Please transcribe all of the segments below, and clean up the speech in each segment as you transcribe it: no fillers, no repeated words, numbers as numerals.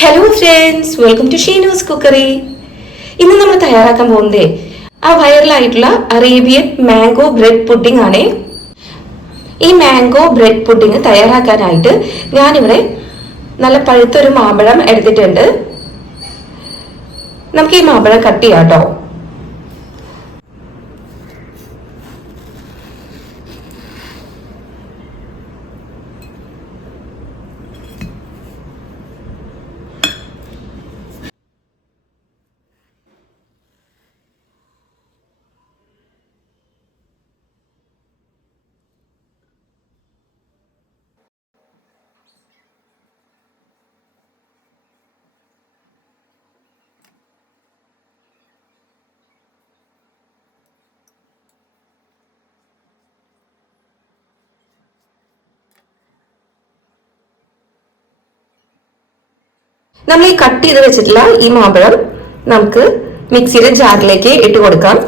Hello friends, welcome to Sheenu's cookery. ഇന്ന് നമ്മൾ തയ്യാറാക്കാൻ പോകുന്നത് ആ വൈറലായിട്ടുള്ള അറേബ്യൻ മാംഗോ ബ്രെഡ് പുഡിംഗ് ആണ്. ഈ മാംഗോ ബ്രെഡ് പുഡിംഗ് തയ്യാറാക്കാനായിട്ട് ഞാനിവിടെ നല്ല പഴുത്തൊരു മാമ്പഴം എടുത്തിട്ടുണ്ട്. നമുക്ക് ഈ മാമ്പഴം കട്ട് ചെയ്യാം കേട്ടോ. നമ്മൾ ഈ കട്ട് ചെയ്ത് വെച്ചിട്ടുള്ള ഈ മാമ്പഴം നമുക്ക് മിക്സിയുടെ ജാറിലേക്ക് ഇട്ട് കൊടുക്കാം.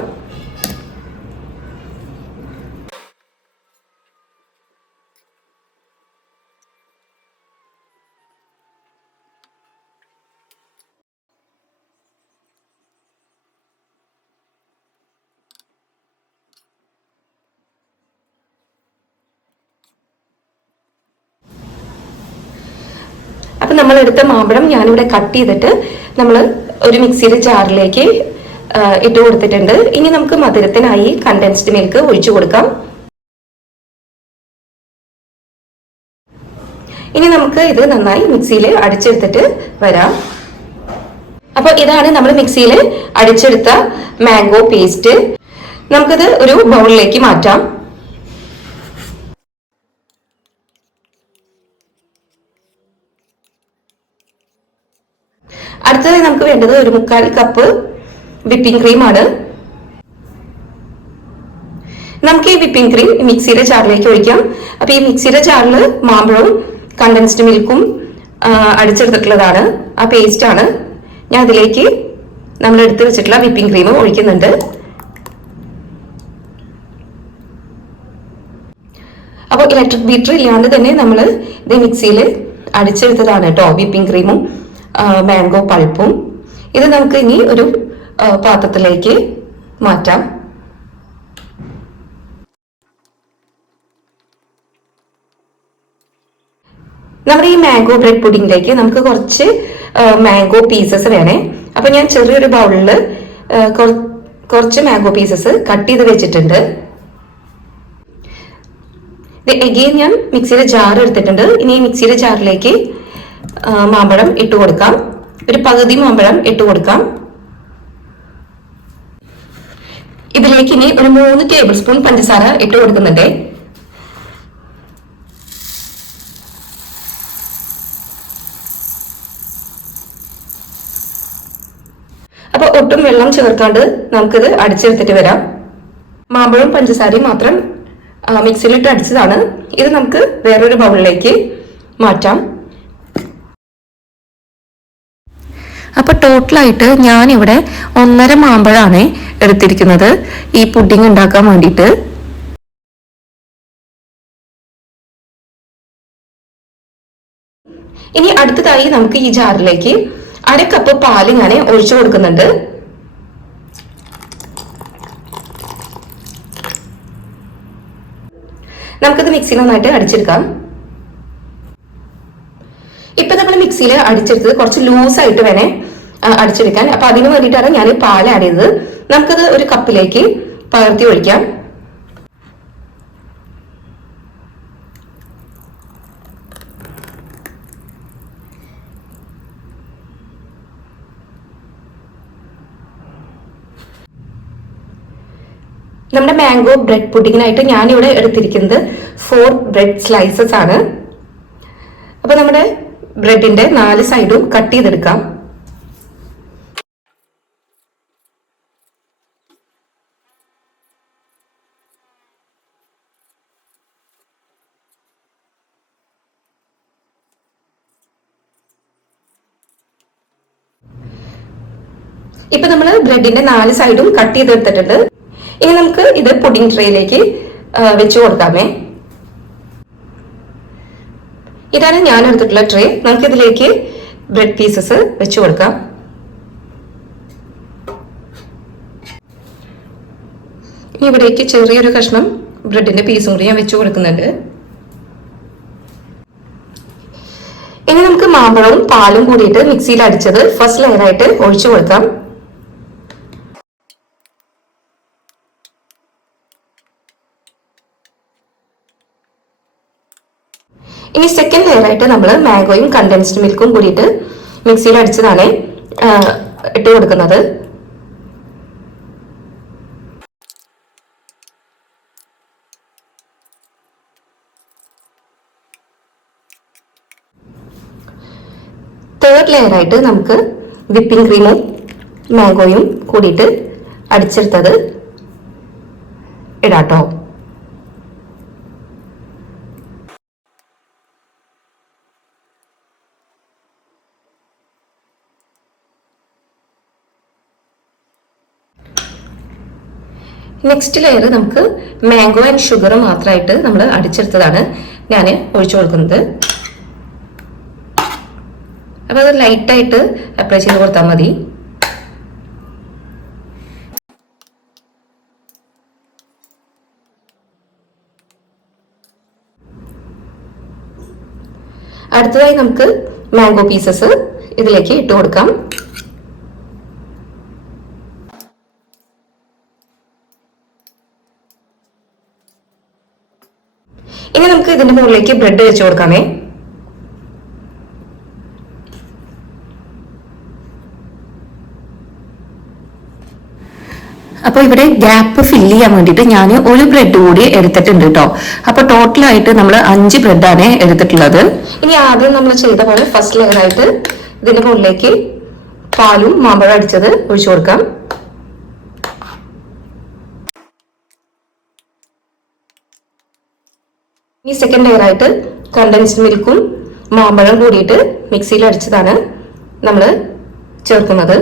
അപ്പൊ നമ്മൾ എടുത്ത മാമ്പഴം ഞാനിവിടെ കട്ട് ചെയ്തിട്ട് നമ്മൾ ഒരു മിക്സിയുടെ ജാറിലേക്ക് ഇട്ട് കൊടുത്തിട്ടുണ്ട്. ഇനി നമുക്ക് മധുരത്തിനായി കണ്ടൻസ്ഡ് മിൽക്ക് ഒഴിച്ചു കൊടുക്കാം. ഇനി നമുക്ക് ഇത് നന്നായി മിക്സിയിൽ അടിച്ചെടുത്തിട്ട് വരാം. അപ്പൊ ഇതാണ് നമ്മൾ മിക്സിയിൽ അടിച്ചെടുത്ത മാംഗോ പേസ്റ്റ്. നമുക്കിത് ഒരു ബൗളിലേക്ക് മാറ്റാം. അടുത്തതായി നമുക്ക് വേണ്ടത് ഒരു 3/4 കപ്പ് വിപ്പിംഗ് ക്രീം ആണ്. നമുക്ക് ഈ വിപ്പിംഗ് ക്രീം മിക്സിയുടെ ജാറിലേക്ക് ഒഴിക്കാം. അപ്പൊ ഈ മിക്സിയുടെ ജാറിൽ മാമ്പഴവും കണ്ടൻസ്ഡ് മിൽക്കും അടിച്ചെടുത്തിട്ടുള്ളതാണ്, ആ പേസ്റ്റ് ആണ്. ഞാൻ അതിലേക്ക് നമ്മൾ എടുത്തു വെച്ചിട്ടുള്ള വിപ്പിംഗ് ക്രീം ഒഴിക്കുന്നുണ്ട്. അപ്പോൾ ഇലക്ട്രിക് ബീറ്റർ ഇല്ലാണ്ട് തന്നെ നമ്മൾ ഇത് മിക്സിയിൽ അടിച്ചെടുത്തതാണ് കേട്ടോ, വിപ്പിംഗ് ക്രീമും മാംഗോ പൾപ്പും. ഇത് നമുക്ക് ഇനി ഒരു പാത്രത്തിലേക്ക് മാറ്റാം. നമ്മുടെ ഈ മാംഗോ ബ്രെഡ് പുഡിങ്ങിലേക്ക് നമുക്ക് കുറച്ച് മാംഗോ പീസസ് വേണേ. അപ്പൊ ഞാൻ ചെറിയൊരു ബൗളിൽ കുറച്ച് മാംഗോ പീസസ് കട്ട് ചെയ്ത് വെച്ചിട്ടുണ്ട്. എഗെയിൻ ഞാൻ മിക്സിയുടെ ജാർ എടുത്തിട്ടുണ്ട്. ഇനി ഈ മിക്സിയുടെ ജാറിലേക്ക് മാമ്പഴം ഇട്ട് കൊടുക്കാം. ഒരു പകുതി മാമ്പഴം ഇട്ട് കൊടുക്കാം. ഇതിലേക്ക് ഇനി ഒരു 3 ടേബിൾ സ്പൂൺ പഞ്ചസാര ഇട്ട് കൊടുക്കുന്നുണ്ട്. അപ്പൊ ഒട്ടും വെള്ളം ചേർക്കാണ്ട് നമുക്കിത് അടിച്ചെടുത്തിട്ട് വരാം. മാമ്പഴവും പഞ്ചസാരയും മാത്രം മിക്സിയിലിട്ട് അടിച്ചതാണ്. ഇത് നമുക്ക് വേറൊരു ബൗളിലേക്ക് മാറ്റാം. അപ്പൊ ടോട്ടലായിട്ട് ഞാനിവിടെ 1.5 മാമ്പഴമാണ് എടുത്തിരിക്കുന്നത് ഈ പുഡിംഗ് ഉണ്ടാക്കാൻ വേണ്ടിയിട്ട്. ഇനി അടുത്തതായി നമുക്ക് ഈ ജാറിലേക്ക് 1/2 കപ്പ് പാല് ഞാൻ ഒഴിച്ചു കൊടുക്കുന്നുണ്ട്. നമുക്കിത് മിക്സിയിൽ നന്നായിട്ട് അടിച്ചെടുക്കാം. ഇപ്പൊ നമ്മൾ മിക്സിയിൽ അടിച്ചെടുത്തത് കുറച്ച് ലൂസായിട്ട് വേണേ അടിച്ചെടുക്കാൻ. അപ്പൊ അതിന് വേണ്ടിയിട്ടാണ് ഞാൻ പാൽ ആഡ് ചെയ്തത്. നമുക്കത് ഒരു കപ്പിലേക്ക് പകർത്തി ഒഴിക്കാം. നമ്മുടെ മാംഗോ ബ്രെഡ് പുഡിങ്ങിനായിട്ട് ഞാനിവിടെ എടുത്തിരിക്കുന്നത് 4 ബ്രെഡ് സ്ലൈസസ് ആണ്. അപ്പൊ നമ്മുടെ ബ്രെഡിന്റെ 4 സൈഡും കട്ട് ചെയ്തെടുക്കാം. ഇപ്പൊ നമ്മൾ ബ്രെഡിന്റെ 4 സൈഡും കട്ട് ചെയ്തെടുത്തിട്ടുണ്ട്. ഇനി നമുക്ക് ഇത് പുഡിംഗ് ട്രേയിലേക്ക് വെച്ചു കൊടുക്കാമേ. ഇതാണ് ഞാൻ എടുത്തിട്ടുള്ള ട്രേ. നമുക്കിതിലേക്ക് ബ്രെഡ് പീസസ് വെച്ചു കൊടുക്കാം. ഇവിടേക്ക് ചെറിയൊരു കഷ്ണം ബ്രെഡിന്റെ പീസും കൂടി ഞാൻ വെച്ചു കൊടുക്കുന്നുണ്ട്. ഇനി നമുക്ക് മാമ്പഴവും പാലും കൂടിയിട്ട് മിക്സിയിൽ അടിച്ചത് ഫസ്റ്റ് ലെയറായിട്ട് ഒഴിച്ചു കൊടുക്കാം. ഇനി സെക്കൻഡ് ലെയറായിട്ട് നമ്മൾ മാംഗോയും കണ്ടൻസ്ഡ് മിൽക്കും കൂടിയിട്ട് മിക്സിയിൽ അടിച്ചതാണ് ഇട്ട് കൊടുക്കുന്നത്. തേർഡ് ലെയറായിട്ട് നമുക്ക് വിപ്പിംഗ് ക്രീമും മാംഗോയും കൂടിയിട്ട് അടിച്ചെടുത്തത് ഇടാട്ടോ. നെക്സ്റ്റ് ലെയർ നമുക്ക് മാംഗോ ആൻഡ് ഷുഗർ മാത്രമായിട്ട് നമ്മൾ അടിച്ചെടുത്തതാണ് ഞാൻ ഒഴിച്ചു കൊടുക്കുന്നത്. അപ്പോൾ അത് ലൈറ്റായിട്ട് അപ്ലൈ ചെയ്ത് കൊടുത്താൽ മതി. അടുത്തതായി നമുക്ക് മാംഗോ പീസസ് ഇതിലേക്ക് ഇട്ട് കൊടുക്കാം. ഇനി നമുക്ക് ഇതിന്റെ മുകളിലേക്ക് ബ്രെഡ് വെച്ച് കൊടുക്കാമേ. അപ്പോൾ ഇവിടെ ഗ്യാപ്പ് ഫില്ല് ചെയ്യാൻ വേണ്ടിയിട്ട് ഞാൻ ഒരു ബ്രെഡ് കൂടി എടുത്തിട്ടുണ്ട് കേട്ടോ. അപ്പൊ ടോട്ടലായിട്ട് നമ്മൾ 5 ബ്രെഡാണ് എടുത്തിട്ടുള്ളത്. ഇനി ആദ്യം നമ്മൾ ചെയ്ത പോലെ ഫസ്റ്റ് ലെയർ ആയിട്ട് ഇതിന്റെ മുകളിലേക്ക് പാലും മാമ്പഴം അടിച്ചത് ഒഴിച്ചു കൊടുക്കാം. ഈ സെക്കൻഡ് ലെയർ ആയിട്ട് കണ്ടൻസ്ഡ് മിൽക്കും മാമ്പഴം കൂടിയിട്ട് മിക്സിയിൽ അടിച്ചതാണ് നമ്മൾ ചേർക്കുന്നത്.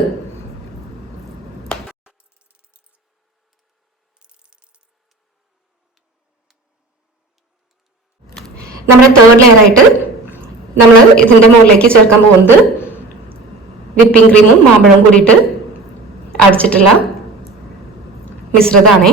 നമ്മുടെ തേർഡ് ലെയർ ആയിട്ട് നമ്മൾ ഇതിന്റെ മുകളിലേക്ക് ചേർക്കാൻ പോകുന്നത് വിപ്പിംഗ് ക്രീമും മാമ്പഴവും കൂടിയിട്ട് അടിച്ചിട്ടുള്ള മിശ്രിതമാണ്.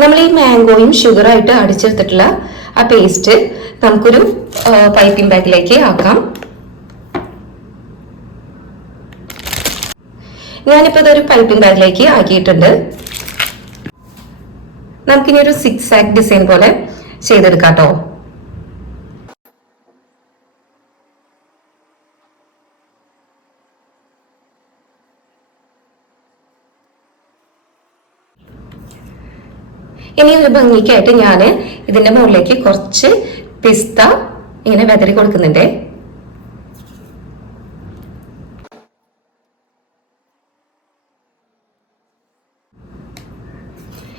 നമ്മൾ ഈ മാംഗോയും ഷുഗറായിട്ട് അടിച്ചെടുത്തിട്ടുള്ള ആ പേസ്റ്റ് നമുക്കൊരു പൈപ്പിംഗ് ബാഗിലേക്ക് ആക്കാം. ഞാനിപ്പോൾ ഇതൊരു പൈപ്പിംഗ് ബാഗിലേക്ക് ആക്കിയിട്ടുണ്ട്. നമുക്കിനി ഒരു 6 ആക്ട് ഡിസൈൻ പോലെ ചെയ്തെടുക്കാം കേട്ടോ. ഇനി ഒരു ഭംഗിക്കായിട്ട് ഞാൻ ഇതിന്റെ മുകളിലേക്ക് കുറച്ച് പിസ്ത ഇങ്ങനെ വെതറി കൊടുക്കുന്നുണ്ട്.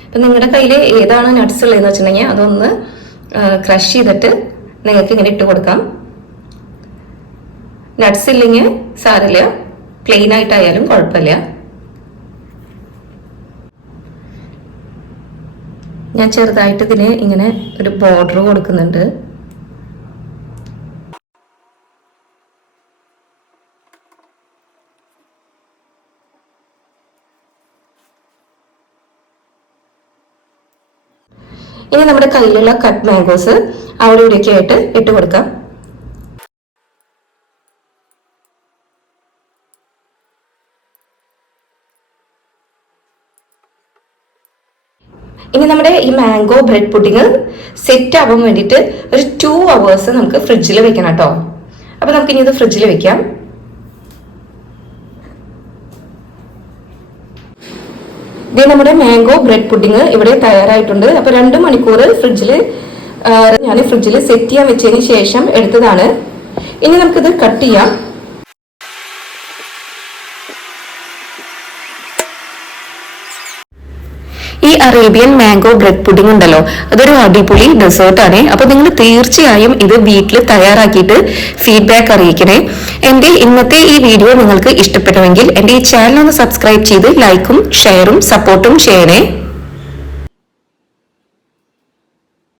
അപ്പൊ നിങ്ങളുടെ കയ്യിൽ ഏതാണ് നട്ട്സ് ഉള്ളതെന്ന് വെച്ചിട്ടുണ്ടെങ്കിൽ അതൊന്ന് ക്രഷ് ചെയ്തിട്ട് നിങ്ങൾക്ക് ഇങ്ങനെ ഇട്ട് കൊടുക്കാം. നട്ട്സ് ഇല്ലെങ്കിൽ സാരമില്ല, പ്ലെയിൻ ആയിട്ടായാലും കുഴപ്പമില്ല. ഞാൻ ചെറുതായിട്ട് ഇതിന് ഇങ്ങനെ ഒരു ബോർഡർ കൊടുക്കുന്നുണ്ട്. ഇനി നമ്മുടെ കയ്യിലുള്ള കട്ട് മാംഗോസ് അവിടെ ഇവിടെയൊക്കെ ആയിട്ട് ഇട്ട് കൊടുക്കാം. ഇനി നമ്മുടെ ഈ മാംഗോ ബ്രെഡ് പുഡിങ് സെറ്റ് ആവാൻ വേണ്ടിയിട്ട് ഒരു 2 hours നമുക്ക് ഫ്രിഡ്ജിൽ വെക്കണം കേട്ടോ. അപ്പൊ നമുക്ക് ഇനി ഇത് ഫ്രിഡ്ജിൽ വെക്കാം. ഇത് നമ്മുടെ മാംഗോ ബ്രെഡ് പുഡിങ് ഇവിടെ തയ്യാറായിട്ടുണ്ട്. അപ്പൊ 2 മണിക്കൂർ ഞാൻ ഫ്രിഡ്ജിൽ സെറ്റ് ചെയ്യാൻ വെച്ചതിന് ശേഷം എടുത്തതാണ്. ഇനി നമുക്കിത് കട്ട് ചെയ്യാം. ഈ അറേബ്യൻ മാംഗോ ബ്രെഡ് പുഡിംഗ് ഉണ്ടല്ലോ, അതൊരു അടിപൊളി ഡെസേർട്ടാണ്. അപ്പൊ നിങ്ങൾ തീർച്ചയായും ഇത് വീട്ടിൽ തയ്യാറാക്കിയിട്ട് ഫീഡ്ബാക്ക് അറിയിക്കണേ. എന്റെ ഇന്നത്തെ ഈ വീഡിയോ നിങ്ങൾക്ക് ഇഷ്ടപ്പെട്ടുവെങ്കിൽ എന്റെ ഈ ചാനൽ ഒന്ന് സബ്സ്ക്രൈബ് ചെയ്ത് ലൈക്കും ഷെയറും സപ്പോർട്ടും ചെയ്യണേ.